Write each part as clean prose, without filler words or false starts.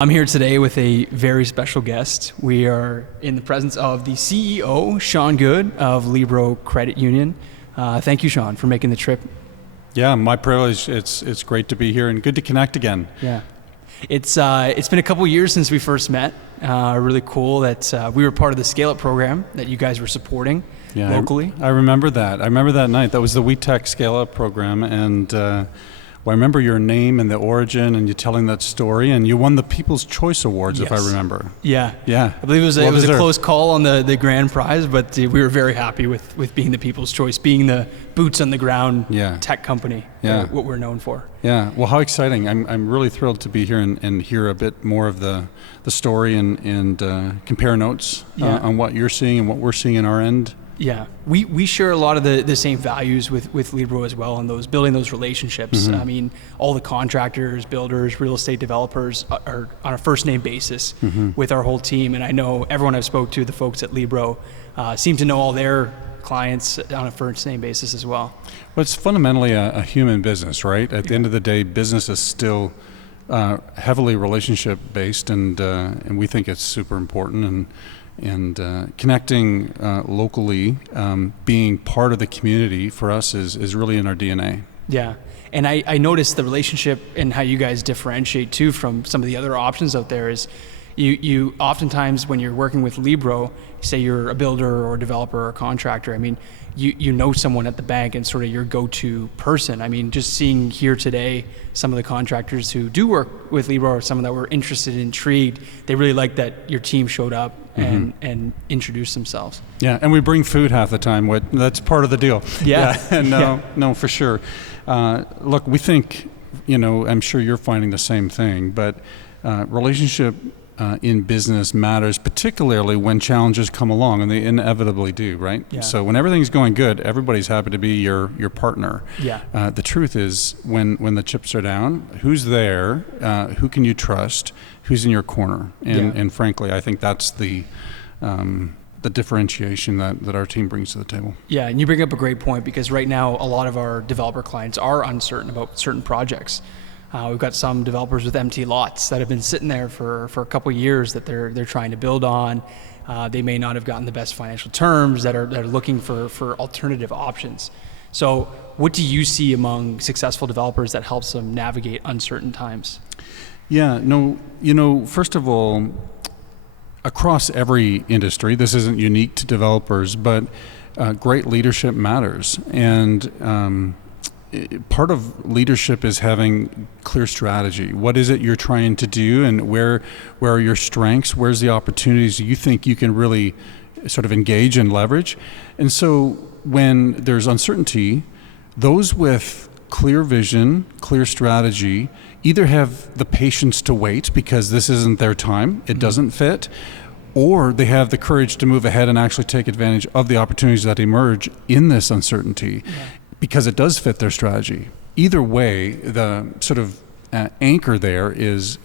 I'm here today with a very special guest. We are in the presence of the CEO, Shawn Good of Libro Credit Union. Thank you, Shawn, for making the trip. Yeah, my privilege. It's great to be here and good to connect again. Yeah, it's been a couple years since we first met. Really cool that we were part of the Scale Up program that you guys were supporting locally. I remember that. I remember that night. That was the WeTech Scale Up program, and I remember your name and the origin, and you telling that story, and you won the People's Choice Awards, Yes. if I remember. Yeah, Yeah. I believe it was a close call on the grand prize, but we were very happy with being the People's Choice, being the boots on the ground tech company. What we're known for. Yeah. Well, how exciting! I'm really thrilled to be here and hear a bit more of the story and compare notes on what you're seeing and what we're seeing in our end. Yeah, we share a lot of the same values with Libro as well, and those building those relationships. Mm-hmm. I mean, all the contractors, builders, real estate developers are on a first name basis with our whole team. And I know everyone I've spoke to, the folks at Libro, seem to know all their clients on a first name basis as well. Well, it's fundamentally a human business, right? At the end of the day, business is still heavily relationship based, and we think it's super important. And connecting locally, being part of the community for us is really in our DNA. Yeah, and I noticed the relationship and how you guys differentiate too from some of the other options out there is you oftentimes when you're working with Libro, say you're a builder or developer or contractor, I mean, you know someone at the bank and sort of your go-to person. I mean, just seeing here today some of the contractors who do work with Libro or some that were interested and intrigued, they really liked that your team showed up and introduced themselves. Yeah, and we bring food half the time. That's part of the deal. Yeah. No, for sure. Look, we think, I'm sure you're finding the same thing, but relationship in business matters, particularly when challenges come along, and they inevitably do, right? Yeah. So when everything's going good, everybody's happy to be your partner. Yeah. The truth is, when the chips are down, who's there? Who can you trust? Who's in your corner? And frankly, I think that's the differentiation that our team brings to the table. Yeah, and you bring up a great point because right now a lot of our developer clients are uncertain about certain projects. We've got some developers with empty lots that have been sitting there for a couple of years that they're trying to build on. They may not have gotten the best financial terms that are looking for alternative options. So what do you see among successful developers that helps them navigate uncertain times? Yeah, no, first of all, across every industry, this isn't unique to developers, but great leadership matters. And part of leadership is having clear strategy. What is it you're trying to do, and where are your strengths? Where's the opportunities you think you can really sort of engage and leverage? And so when there's uncertainty, those with clear vision, clear strategy, either have the patience to wait because this isn't their time, it doesn't fit, or they have the courage to move ahead and actually take advantage of the opportunities that emerge in this uncertainty. Yeah. Because it does fit their strategy. Either way, the sort of anchor there is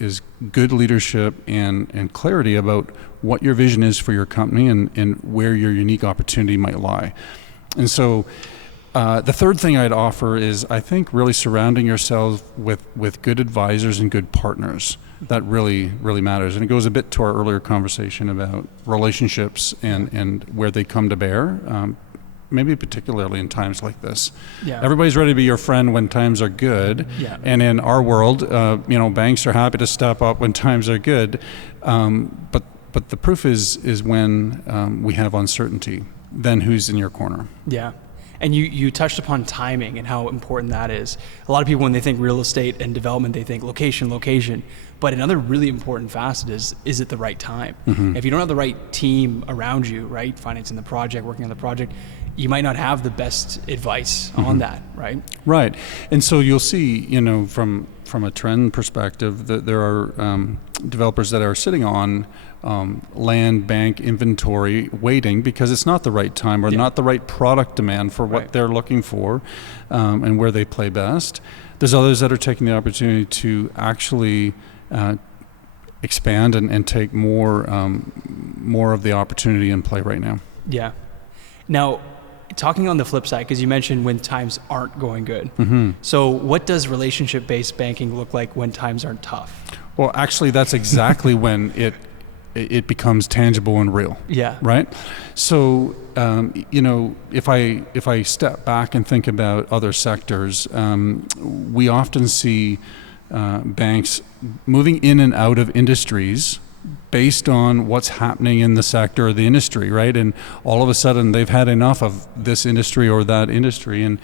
good leadership and clarity about what your vision is for your company and where your unique opportunity might lie. And so the third thing I'd offer is, I think, really surrounding yourself with good advisors and good partners. That really, really matters. And it goes a bit to our earlier conversation about relationships and where they come to bear. Maybe particularly in times like this. Yeah. Everybody's ready to be your friend when times are good. Yeah. And in our world, banks are happy to step up when times are good. But the proof is when we have uncertainty, then who's in your corner? Yeah. And you touched upon timing and how important that is. A lot of people, when they think real estate and development, they think location. But another really important facet is it the right time? Mm-hmm. If you don't have the right team around you, right, financing the project, working on the project, you might not have the best advice on that, right? Right. And so you'll see, from a trend perspective, that there are developers that are sitting on land bank inventory waiting because it's not the right time or not the right product demand for what they're looking for and where they play best. There's others that are taking the opportunity to actually expand and take more of the opportunity in play right now. Yeah. Now, talking on the flip side, because you mentioned when times aren't going good. Mm-hmm. So what does relationship-based banking look like when times aren't tough? Well, actually, that's exactly when it becomes tangible and real. Yeah. Right. So if I step back and think about other sectors, we often see banks moving in and out of industries based on what's happening in the sector or the industry, right? And all of a sudden they've had enough of this industry or that industry, and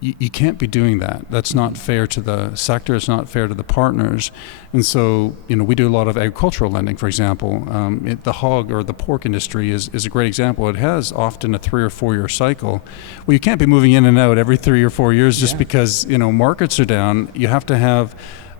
you can't be doing that. That's not fair to the sector. It's not fair to the partners. And so, we do a lot of agricultural lending, for example. The hog or the pork industry is a great example. It has often a 3 or 4 year cycle. Well, you can't be moving in and out every 3 or 4 years just because, markets are down. You have to have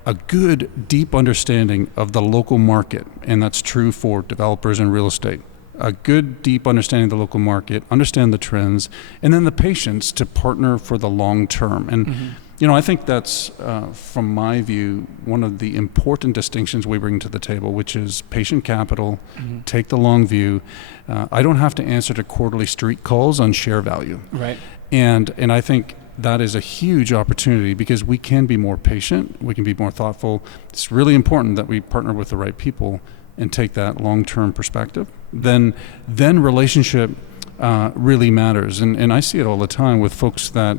a good, deep understanding of the local market. And that's true for developers and real estate. A good, deep understanding of the local market, understand the trends, and then the patience to partner for the long term. And, I think that's, from my view, one of the important distinctions we bring to the table, which is patient capital, take the long view. I don't have to answer to quarterly street calls on share value. Right. And I think that is a huge opportunity because we can be more patient, we can be more thoughtful. It's really important that we partner with the right people and take that long-term perspective. Then relationship really matters. And I see it all the time with folks that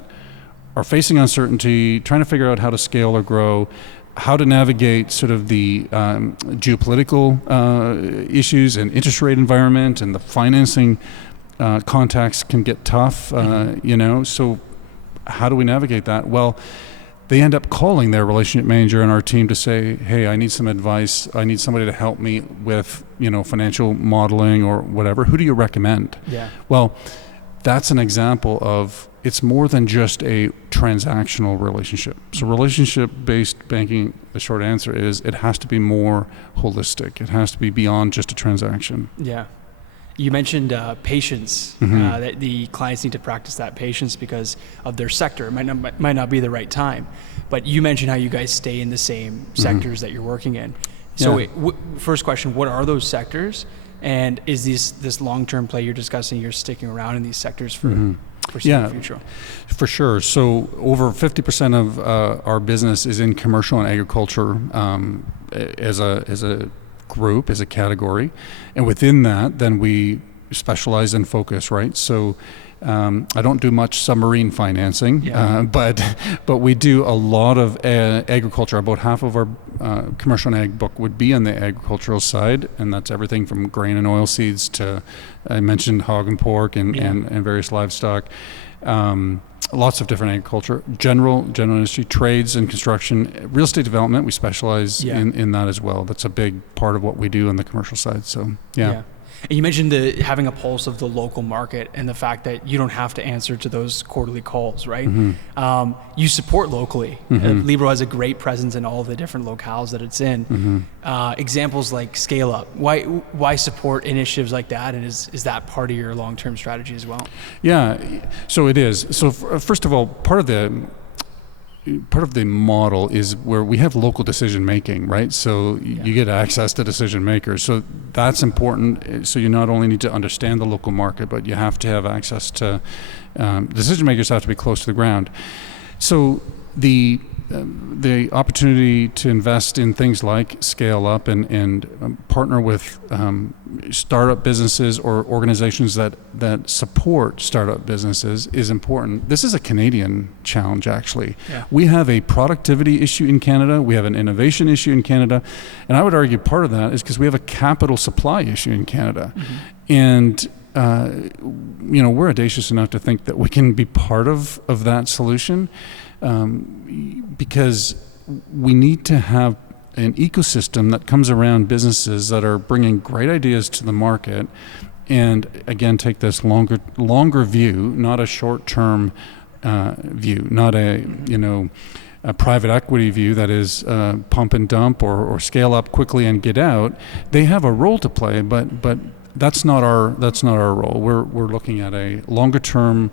are facing uncertainty, trying to figure out how to scale or grow, how to navigate sort of the geopolitical issues and interest rate environment, and the financing contacts can get tough, so how do we navigate that? Well, they end up calling their relationship manager on our team to say, hey, I need some advice. I need somebody to help me with, financial modeling or whatever. Who do you recommend? Yeah. Well, that's an example of it's more than just a transactional relationship. So relationship-based banking, the short answer is it has to be more holistic. It has to be beyond just a transaction. Yeah. You mentioned patience, that the clients need to practice that patience because of their sector. It might not be the right time. But you mentioned how you guys stay in the same sectors that you're working in. So first question, what are those sectors? And is this long-term play you're discussing, you're sticking around in these sectors for the future? For sure. So over 50% of our business is in commercial and agriculture as a group, as a category, and within that then we specialize and focus, right? So I don't do much submarine financing, but we do a lot of agriculture. About half of our commercial and ag book would be on the agricultural side, and that's everything from grain and oil seeds to, I mentioned hog and pork and various livestock. Lots of different agriculture, general industry, trades and construction, real estate development. We specialize in that as well. That's a big part of what we do on the commercial side. So, yeah. And you mentioned having a pulse of the local market and the fact that you don't have to answer to those quarterly calls, right? You support locally. Libro has a great presence in all the different locales that it's in. Examples like Scale Up. Why support initiatives like that? And is that part of your long-term strategy as well? Yeah, so it is. So first of all, part of the model is where we have local decision making, right? So you get access to decision makers. So that's important. So you not only need to understand the local market, but you have to have access to decision makers have to be close to the ground. So the opportunity to invest in things like Scale Up and partner with startup businesses or organizations that support startup businesses is important. This is a Canadian challenge, actually. We have a productivity issue in Canada. We have an innovation issue in Canada. And I would argue part of that is because we have a capital supply issue in Canada. And we're audacious enough to think that we can be part of that solution. Because we need to have an ecosystem that comes around businesses that are bringing great ideas to the market, and again take this longer view, not a short-term view, not a private equity view that is pump and dump or scale up quickly and get out. They have a role to play, but that's not our role. We're looking at a longer-term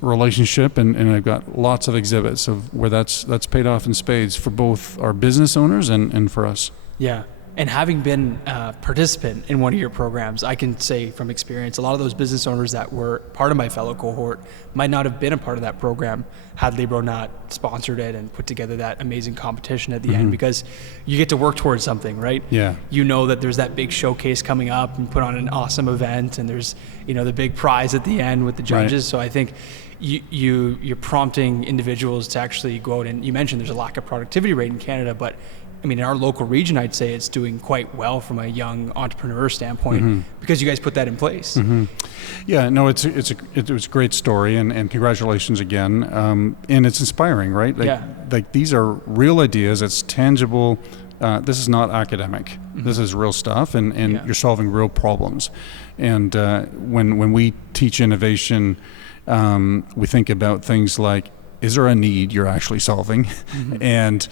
relationship, and I've got lots of exhibits of where that's paid off in spades for both our business owners and for us. Yeah. And having been a participant in one of your programs, I can say from experience, a lot of those business owners that were part of my fellow cohort might not have been a part of that program had Libro not sponsored it and put together that amazing competition at the end, because you get to work towards something, right? Yeah. You know that there's that big showcase coming up and put on an awesome event, and there's, the big prize at the end with the judges. Right. So I think you're prompting individuals to actually go out, and you mentioned there's a lack of productivity rate in Canada, but I mean, in our local region, I'd say it's doing quite well from a young entrepreneur standpoint, because you guys put that in place. Yeah, no, it was a great story, and congratulations again. And it's inspiring, right? Like these are real ideas. It's tangible. This is not academic. This is real stuff, and you're solving real problems. And when we teach innovation, we think about things like, is there a need you're actually solving? And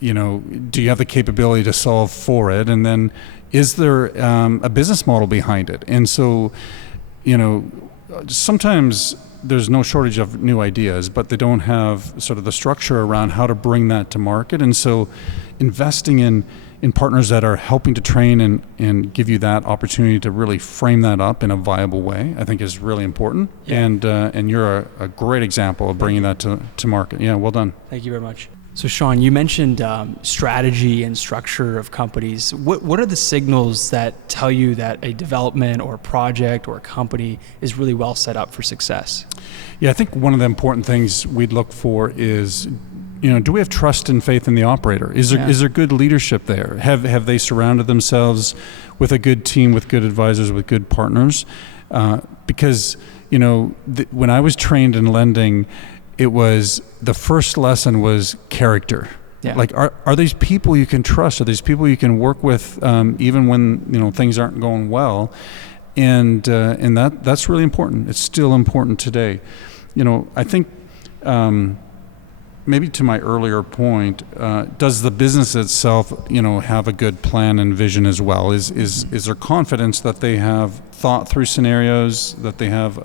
do you have the capability to solve for it? And then is there a business model behind it? And so, sometimes there's no shortage of new ideas, but they don't have sort of the structure around how to bring that to market. And so investing in partners that are helping to train and give you that opportunity to really frame that up in a viable way, I think is really important. Yeah. And you're a great example of bringing that to market. Yeah, well done. Thank you very much. So Shawn, you mentioned strategy and structure of companies. What are the signals that tell you that a development or a project or a company is really well set up for success? Yeah, I think one of the important things we'd look for is, do we have trust and faith in the operator? Is there good leadership there? Have they surrounded themselves with a good team, with good advisors, with good partners? Because when I was trained in lending, it was the first lesson was character. Yeah. Like, are these people you can trust? Are these people you can work with even when things aren't going well? And that's really important. It's still important today. I think maybe to my earlier point, does the business itself have a good plan and vision as well? Is there confidence that they have thought through scenarios, that they have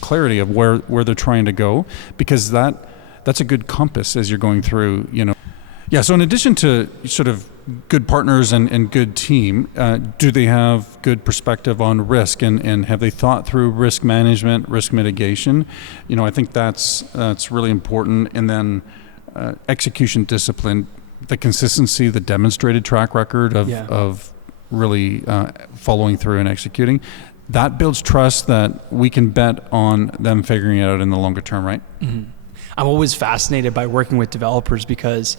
clarity of where they're trying to go, because that's a good compass as you're going through, Yeah, so in addition to sort of good partners and good team, do they have good perspective on risk, and have they thought through risk management, risk mitigation? I think that's really important. And then execution discipline, the consistency, the demonstrated track record of really following through and executing. That builds trust that we can bet on them figuring it out in the longer term, right? I'm always fascinated by working with developers, because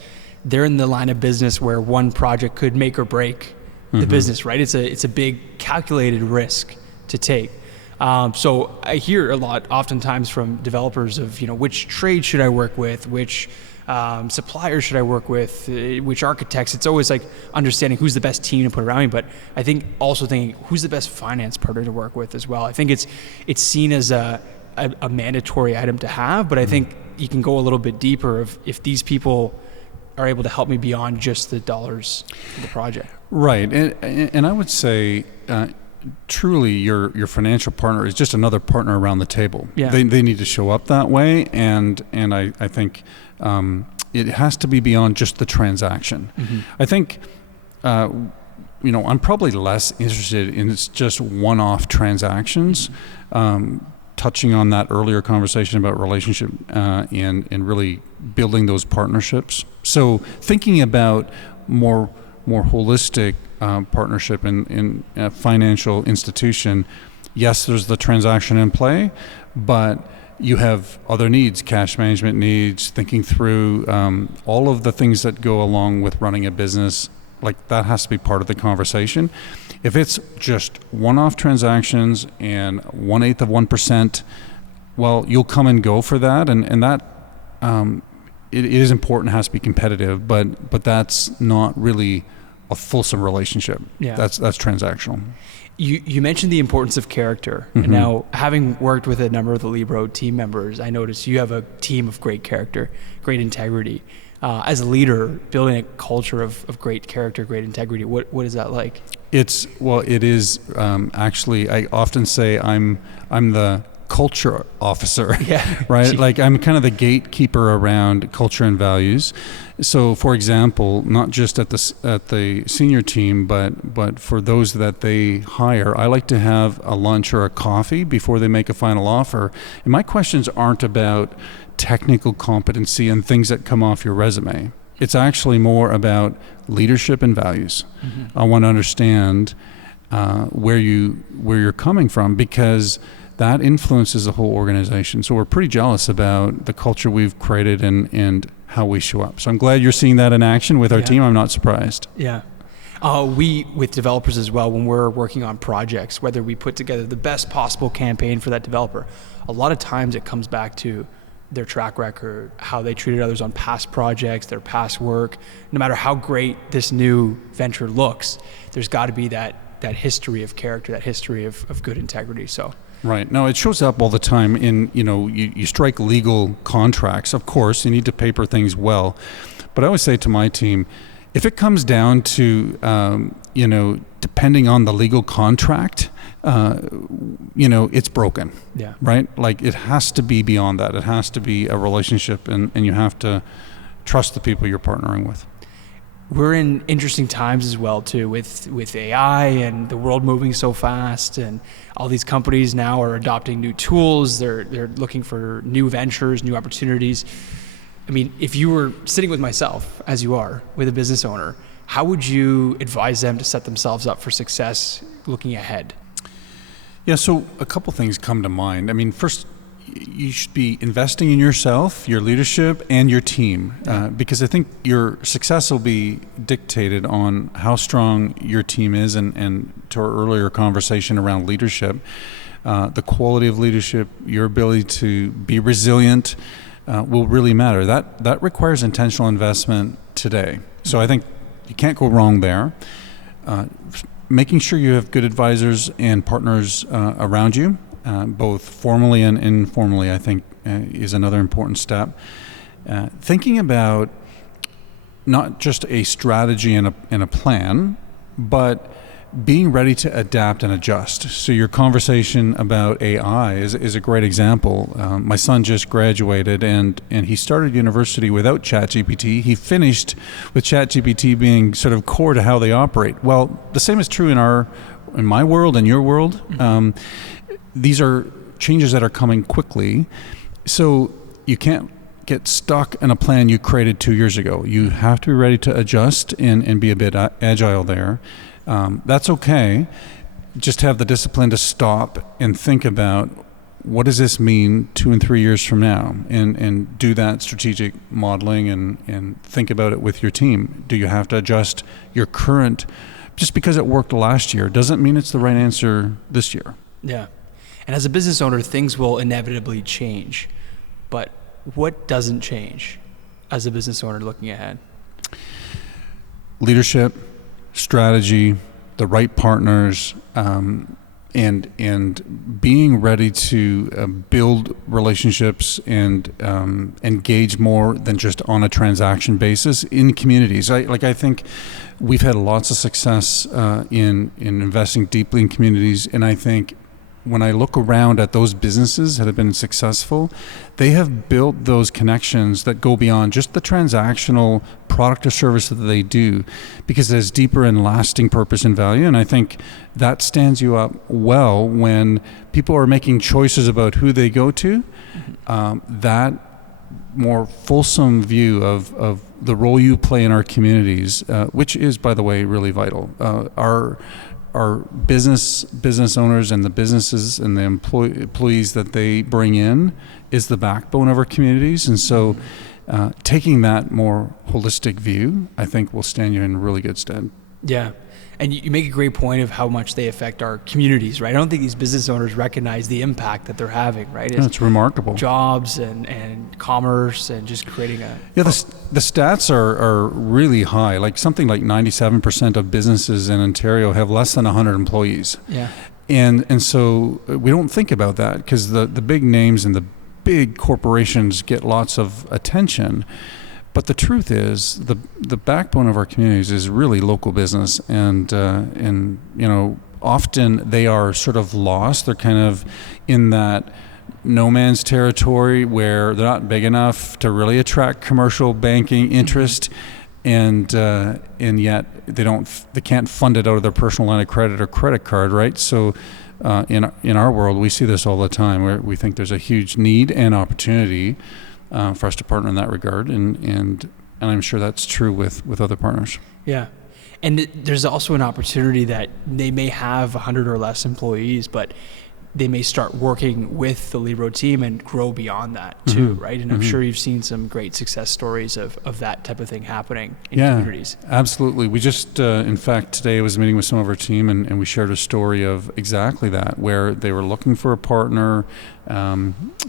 they're in the line of business where one project could make or break the business, right? It's a big calculated risk to take. So I hear a lot oftentimes from developers of, which trade should I work with, which suppliers should I work with, which architects. It's always like understanding who's the best team to put around me, but I think also thinking who's the best finance partner to work with as well. I think it's seen as a mandatory item to have, but I think you can go a little bit deeper if these people are able to help me beyond just the dollars for the project. Right, and I would say truly your financial partner is just another partner around the table. Yeah. They need to show up that way, and I think it has to be beyond just the transaction. I think I'm probably less interested in it's just one-off transactions. Touching on that earlier conversation about relationship and really building those partnerships. So thinking about more holistic partnership in a financial institution, yes, there's the transaction in play, but you have other needs, cash management needs, thinking through all of the things that go along with running a business. Like, that has to be part of the conversation. If it's just one-off transactions and 1/8 of 1%, well, you'll come and go for that, and that it is important, has to be competitive, but that's not really a fulsome relationship. Yeah. That's transactional. You mentioned the importance of character. And now, having worked with a number of the Libro team members, I noticed you have a team of great character, great integrity. As a leader, building a culture of great character, great integrity, what is that like? It is actually, I often say I'm the culture officer, Yeah. right? Like I'm kind of the gatekeeper around culture and values. So, for example, not just at the senior team, but for those that they hire, I like to have a lunch or a coffee before they make a final offer. And my questions aren't about technical competency and things that come off your resume. It's actually more about leadership and values. Mm-hmm. I want to understand where you're coming from, because that influences the whole organization. So we're pretty jealous about the culture we've created and how we show up. So I'm glad you're seeing that in action with our team. I'm not surprised. Yeah. We, with developers as well, when we're working on projects, whether we put together the best possible campaign for that developer, a lot of times it comes back to their track record, how they treated others on past projects, their past work. No matter how great this new venture looks, there's got to be that history of character, that history of good integrity. So. Right. No, it shows up all the time in, you strike legal contracts. Of course, you need to paper things well. But I always say to my team, if it comes down to, depending on the legal contract, it's broken. Yeah. Right? Like it has to be beyond that. It has to be a relationship, and you have to trust the people you're partnering with. We're in interesting times as well too, with AI and the world moving so fast, and all these companies now are adopting new tools. They're looking for new ventures, new opportunities. I mean, if you were sitting with myself, as you are, with a business owner, how would you advise them to set themselves up for success looking ahead? Yeah, so a couple things come to mind. I mean, first, you should be investing in yourself, your leadership, and your team, because I think your success will be dictated on how strong your team is, and to our earlier conversation around leadership, the quality of leadership, your ability to be resilient will really matter. That requires intentional investment today. So I think you can't go wrong there. Making sure you have good advisors and partners around you, both formally and informally, I think is another important step. Thinking about not just a strategy and a plan, but being ready to adapt and adjust. So your conversation about AI is a great example. My son just graduated and he started university without ChatGPT. He finished with ChatGPT being sort of core to how they operate. Well, the same is true in my world and your world. These are changes that are coming quickly. So you can't get stuck in a plan you created 2 years ago. You have to be ready to adjust and be a bit agile there. That's okay. Just have the discipline to stop and think about, what does this mean 2 and 3 years from now? And do that strategic modeling and think about it with your team. Do you have to adjust your current, just because it worked last year doesn't mean it's the right answer this year. Yeah. And as a business owner, things will inevitably change. But what doesn't change as a business owner looking ahead? Leadership, strategy, the right partners, and being ready to build relationships and engage more than just on a transaction basis in communities. I think we've had lots of success in investing deeply in communities, and I think when I look around at those businesses that have been successful, they have built those connections that go beyond just the transactional product or service that they do, because it has deeper and lasting purpose and value. And I think that stands you up well when people are making choices about who they go to. That more fulsome view of the role you play in our communities, which is, by the way, really vital. Our business owners and the businesses and the employees that they bring in is the backbone of our communities. And so taking that more holistic view, I think, will stand you in really good stead. Yeah. And you make a great point of how much they affect our communities, right? I don't think these business owners recognize the impact that they're having, right? It's remarkable. Jobs and commerce and just creating a... Yeah, the stats are really high. Like something like 97% of businesses in Ontario have less than 100 employees. Yeah. And so we don't think about that because the big names and the big corporations get lots of attention. But the truth is, the backbone of our communities is really local business, and often they are sort of lost. They're kind of in that no man's territory where they're not big enough to really attract commercial banking interest, and yet they can't fund it out of their personal line of credit or credit card, right? So in our world, we see this all the time, where we think there's a huge need and opportunity for us to partner in that regard, and I'm sure that's true with other partners. Yeah. And there's also an opportunity that they may have 100 or less employees, but they may start working with the Libro team and grow beyond that too, right? And I'm sure you've seen some great success stories of that type of thing happening in communities. Absolutely. We just, in fact, today I was meeting with some of our team, and we shared a story of exactly that, where they were looking for a partner.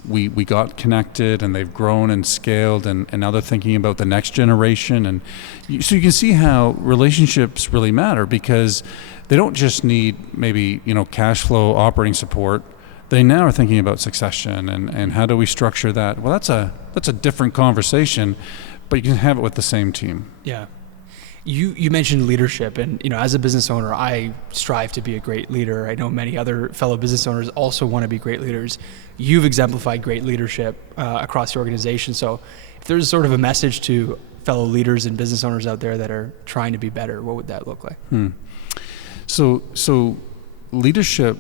We got connected, and they've grown and scaled, and now they're thinking about the next generation. And so you can see how relationships really matter, because they don't just need maybe, cash flow operating support. They now are thinking about succession and how do we structure that? Well, that's a different conversation, but you can have it with the same team. Yeah. You mentioned leadership, and as a business owner, I strive to be a great leader. I know many other fellow business owners also want to be great leaders. You've exemplified great leadership across your organization. So if there's sort of a message to fellow leaders and business owners out there that are trying to be better, what would that look like? So leadership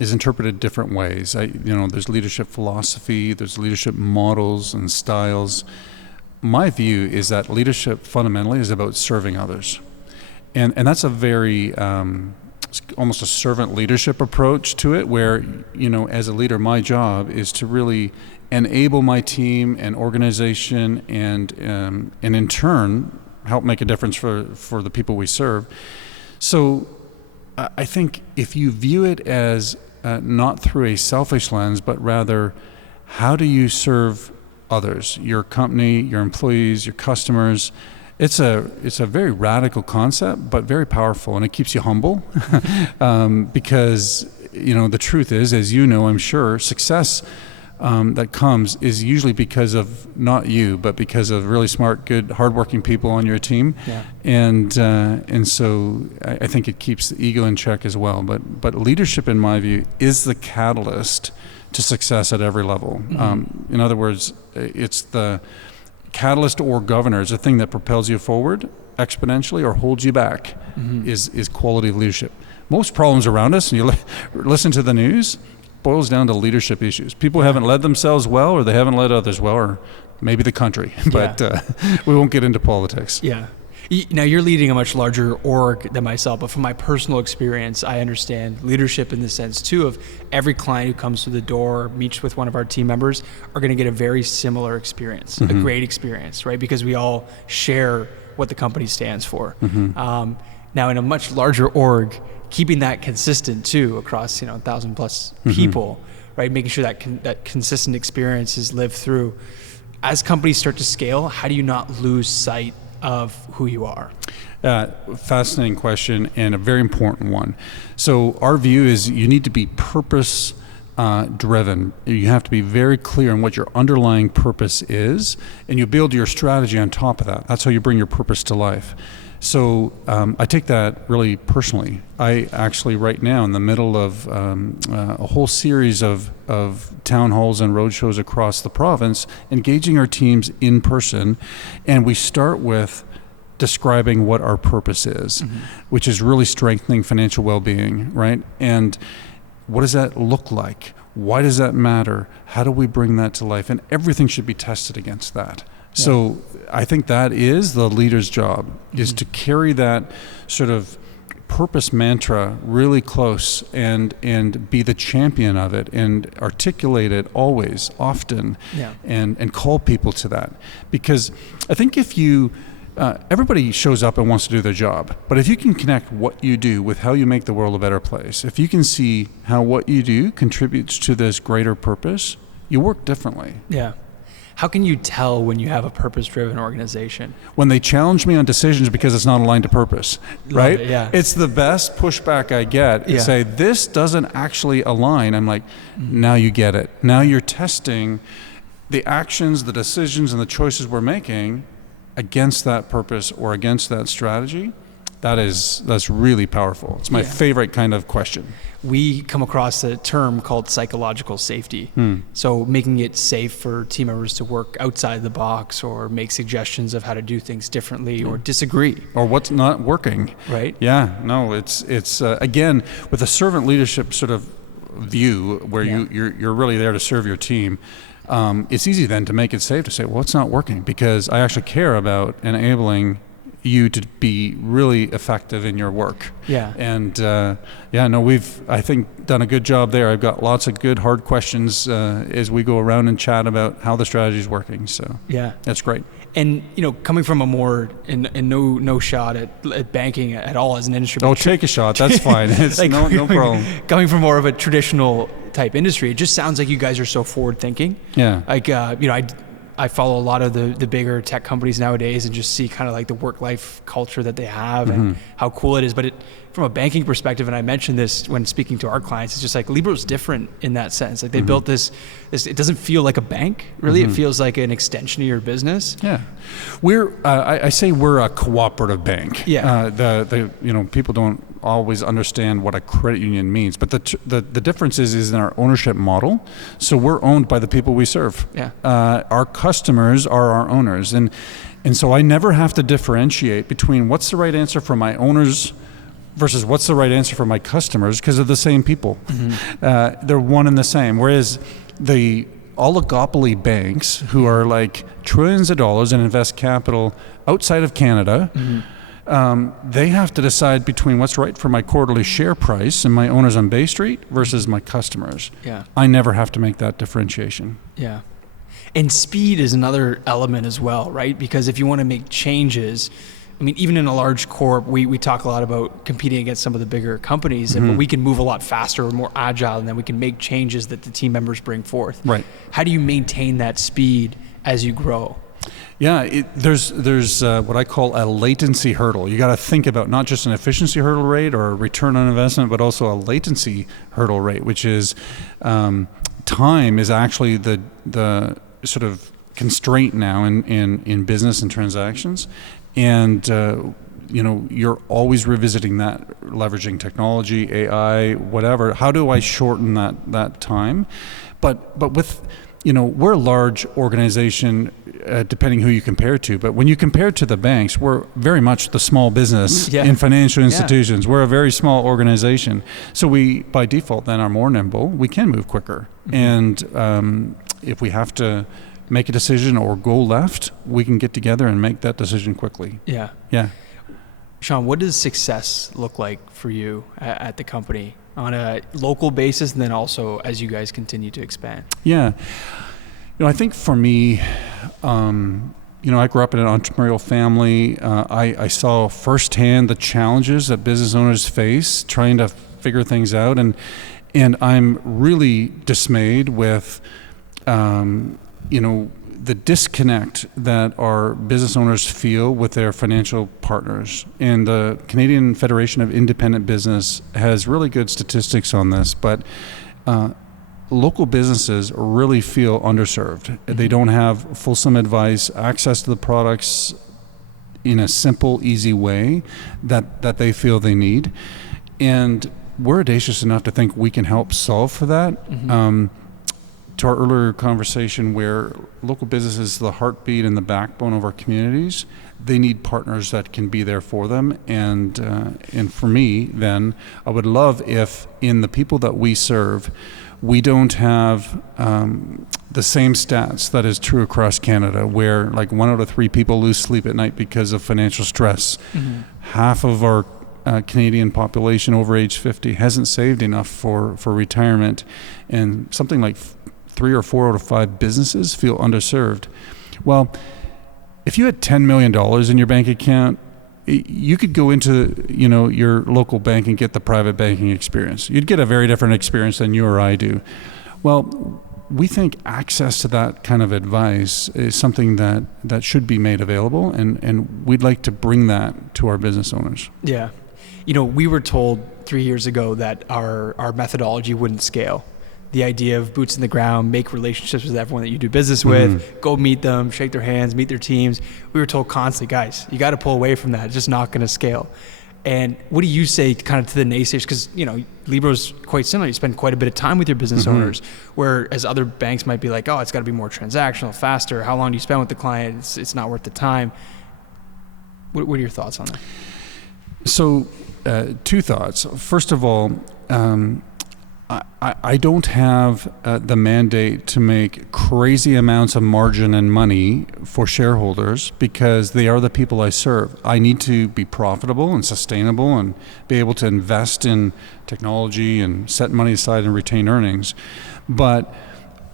is interpreted different ways. There's leadership philosophy, there's leadership models and styles. My view is that leadership fundamentally is about serving others. And that's a very, almost a servant leadership approach to it, where, as a leader, my job is to really enable my team and organization and in turn help make a difference for the people we serve. So I think if you view it as not through a selfish lens, but rather how do you serve others, your company, your employees, your customers, it's a very radical concept, but very powerful, and it keeps you humble because the truth is, as I'm sure, success that comes is usually because of not you, but because of really smart, good, hardworking people on your team. Yeah. And so I think it keeps the ego in check as well. But leadership, in my view, is the catalyst to success at every level. In other words, it's the catalyst or governor. It's the thing that propels you forward exponentially or holds you back. Is quality of leadership. Most problems around us, and you listen to the news, boils down to leadership issues. People haven't led themselves well, or they haven't led others well, or maybe the country. But we won't get into politics. Yeah. Now, you're leading a much larger org than myself, but from my personal experience, I understand leadership in the sense, too, of every client who comes through the door, meets with one of our team members, are going to get a very similar experience, a great experience, right? Because we all share what the company stands for. Now, in a much larger org, keeping that consistent, too, across 1,000 plus people, right? Making sure that consistent experience is lived through. As companies start to scale, how do you not lose sight of who you are? Fascinating question, and a very important one. So our view is you need to be purpose driven. You have to be very clear on what your underlying purpose is, and you build your strategy on top of that. That's how you bring your purpose to life. So I take that really personally. I actually, right now, in the middle of a whole series of town halls and road shows across the province, engaging our teams in person, and we start with describing what our purpose is, which is really strengthening financial well-being, right? And what does that look like? Why does that matter? How do we bring that to life? And everything should be tested against that. So I think that is the leader's job, is to carry that sort of purpose mantra really close and be the champion of it and articulate it always, often, and call people to that. Because I think if you, everybody shows up and wants to do their job, but if you can connect what you do with how you make the world a better place, if you can see how what you do contributes to this greater purpose, you work differently. Yeah. How can you tell when you have a purpose-driven organization? When they challenge me on decisions because it's not aligned to purpose, right? It, It's the best pushback I get. Say, this doesn't actually align. I'm like, now you get it. Now you're testing the actions, the decisions, and the choices we're making against that purpose or against that strategy. That's really powerful. It's my favorite kind of question. We come across a term called psychological safety. So making it safe for team members to work outside the box or make suggestions of how to do things differently or disagree. Or what's not working. Right. Yeah, no, it's again, with a servant leadership sort of view where you're really there to serve your team, it's easy then to make it safe to say, well, it's not working because I actually care about enabling you to be really effective in your work. Yeah. And we've, I think, done a good job there. I've got lots of good hard questions as we go around and chat about how the strategy is working. So that's great. And coming from a more and no shot at banking at all as an industry. Oh, take a shot. That's fine. It's like, no problem. Coming from more of a traditional type industry, it just sounds like you guys are so forward thinking. Yeah. Like I follow a lot of the bigger tech companies nowadays and just see kind of like the work-life culture that they have and how cool it is. But from a banking perspective, and I mentioned this when speaking to our clients, it's just like Libro's different in that sense. Like they built this, it doesn't feel like a bank, really. It feels like an extension of your business. Yeah. I say we're a cooperative bank. Yeah. People don't always understand what a credit union means, but the difference is in our ownership model. So we're owned by the people we serve. Yeah. Our customers are our owners, and so I never have to differentiate between what's the right answer for my owners versus what's the right answer for my customers because they're the same people. They're one and the same. Whereas the oligopoly banks who are like trillions of dollars and invest capital outside of Canada, they have to decide between what's right for my quarterly share price and my owners on Bay Street versus my customers. Yeah. I never have to make that differentiation. Yeah. And speed is another element as well, right? Because if you want to make changes, I mean, even in a large corp, we talk a lot about competing against some of the bigger companies, but we can move a lot faster, more agile, and then we can make changes that the team members bring forth. Right. How do you maintain that speed as you grow? Yeah, there's what I call a latency hurdle. You got to think about not just an efficiency hurdle rate or a return on investment, but also a latency hurdle rate, which is time is actually the sort of constraint now in business and transactions. And you're always revisiting that, leveraging technology, AI, whatever. How do I shorten that time? But with we're a large organization, depending who you compare to. But when you compare to the banks, we're very much the small business in financial institutions. We're a very small organization. So we, by default, then are more nimble. We can move quicker. And if we have to make a decision or go left, we can get together and make that decision quickly. Yeah. Yeah. Shawn, what does success look like for you at the company on a local basis and then also as you guys continue to expand? Yeah. I think for me, I grew up in an entrepreneurial family. I saw firsthand the challenges that business owners face trying to figure things out. And I'm really dismayed with, the disconnect that our business owners feel with their financial partners. And the Canadian Federation of Independent Business has really good statistics on this, but local businesses really feel underserved. They don't have fulsome advice, access to the products in a simple, easy way that they feel they need. And we're audacious enough to think we can help solve for that. To our earlier conversation where local business is the heartbeat and the backbone of our communities, they need partners that can be there for them. And for me, then, I would love if in the people that we serve, we don't have the same stats that is true across Canada, where like 1 out of 3 people lose sleep at night because of financial stress. Half of our Canadian population over age 50 hasn't saved enough for retirement, and something like 3 or 4 out of 5 businesses feel underserved. Well, if you had $10 million in your bank account, you could go into your local bank and get the private banking experience. You'd get a very different experience than you or I do. Well, we think access to that kind of advice is something that should be made available, and we'd like to bring that to our business owners. Yeah. We were told 3 years ago that our methodology wouldn't scale. The idea of boots in the ground, make relationships with everyone that you do business with, go meet them, shake their hands, meet their teams. We were told constantly, guys, you got to pull away from that. It's just not going to scale. And what do you say kind of to the naysayers? Because, Libro's quite similar. You spend quite a bit of time with your business owners, whereas other banks might be like, oh, it's got to be more transactional, faster. How long do you spend with the client? It's not worth the time. What are your thoughts on that? So, two thoughts. First of all, I don't have the mandate to make crazy amounts of margin and money for shareholders because they are the people I serve. I need to be profitable and sustainable and be able to invest in technology and set money aside and retain earnings. But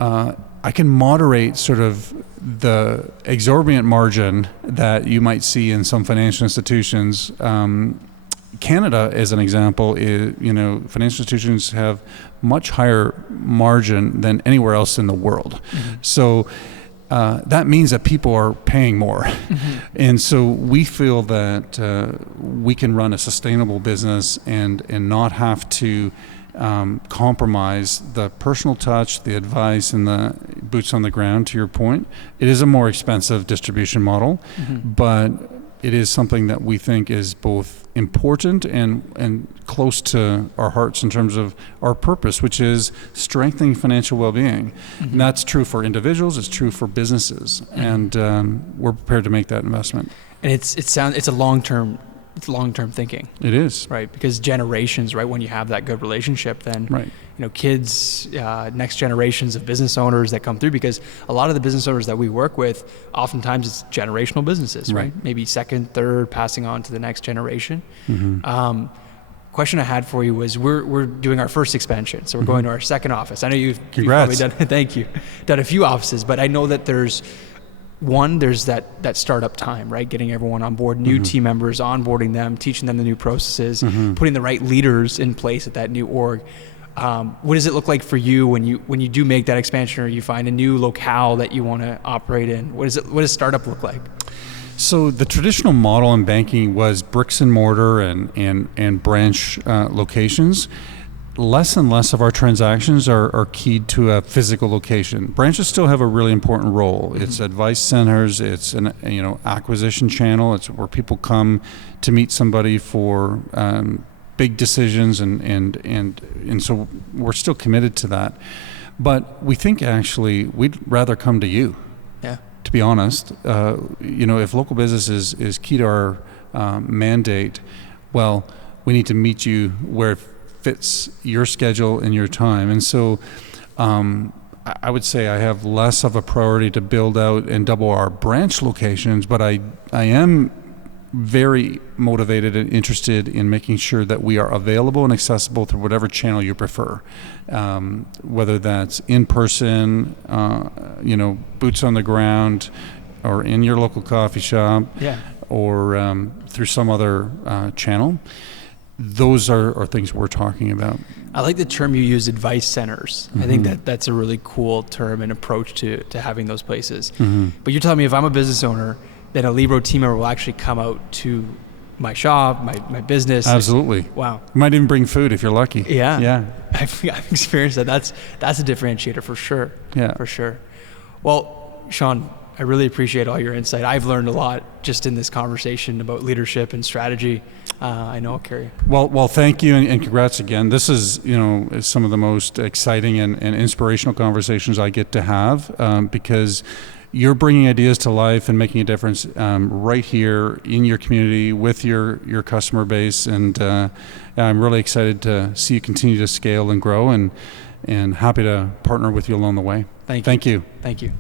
I can moderate sort of the exorbitant margin that you might see in some financial institutions. Canada, as an example, financial institutions have much higher margin than anywhere else in the world. So that means that people are paying more. And so we feel that we can run a sustainable business and not have to compromise the personal touch, the advice, and the boots on the ground, to your point. It is a more expensive distribution model, but it is something that we think is both important and close to our hearts in terms of our purpose, which is strengthening financial well-being. And that's true for individuals, it's true for businesses, and we're prepared to make that investment. And it's a long-term thinking. It is. Right, because generations, right, when you have that good relationship, then right. Kids, next generations of business owners that come through, because a lot of the business owners that we work with, oftentimes it's generational businesses, right? Maybe second, third, passing on to the next generation. Question I had for you was, we're doing our first expansion, so we're going to our second office. I know you've probably done, thank you, done a few offices, but I know that there's that startup time, right? Getting everyone on board, new team members, onboarding them, teaching them the new processes, putting the right leaders in place at that new org. What does it look like for you when you do make that expansion, or you find a new locale that you want to operate in? What does startup look like? So the traditional model in banking was bricks and mortar and branch locations. Less and less of our transactions are keyed to a physical location. Branches still have a really important role. It's advice centers. It's an acquisition channel. It's where people come to meet somebody for big decisions, and so we're still committed to that. But we think actually we'd rather come to you. Yeah. To be honest, if local business is key to our mandate, well, we need to meet you where fits your schedule and your time. And so I would say I have less of a priority to build out and double our branch locations, but I am very motivated and interested in making sure that we are available and accessible through whatever channel you prefer, whether that's in person, boots on the ground, or in your local coffee shop, or through some other channel. Those are things we're talking about. I like the term you use, advice centers. I think that's a really cool term and approach to having those places. But you're telling me if I'm a business owner, then a Libro team member will actually come out to my shop, my business. Absolutely. Wow. You might even bring food if you're lucky. Yeah. I've experienced that. That's a differentiator for sure. Yeah. For sure. Well, Shawn, I really appreciate all your insight. I've learned a lot just in this conversation about leadership and strategy. I know I'll carry. Well, thank you, and congrats again. This is, some of the most exciting and inspirational conversations I get to have, because you're bringing ideas to life and making a difference right here in your community with your customer base, and I'm really excited to see you continue to scale and grow, and happy to partner with you along the way. Thank you. Thank you.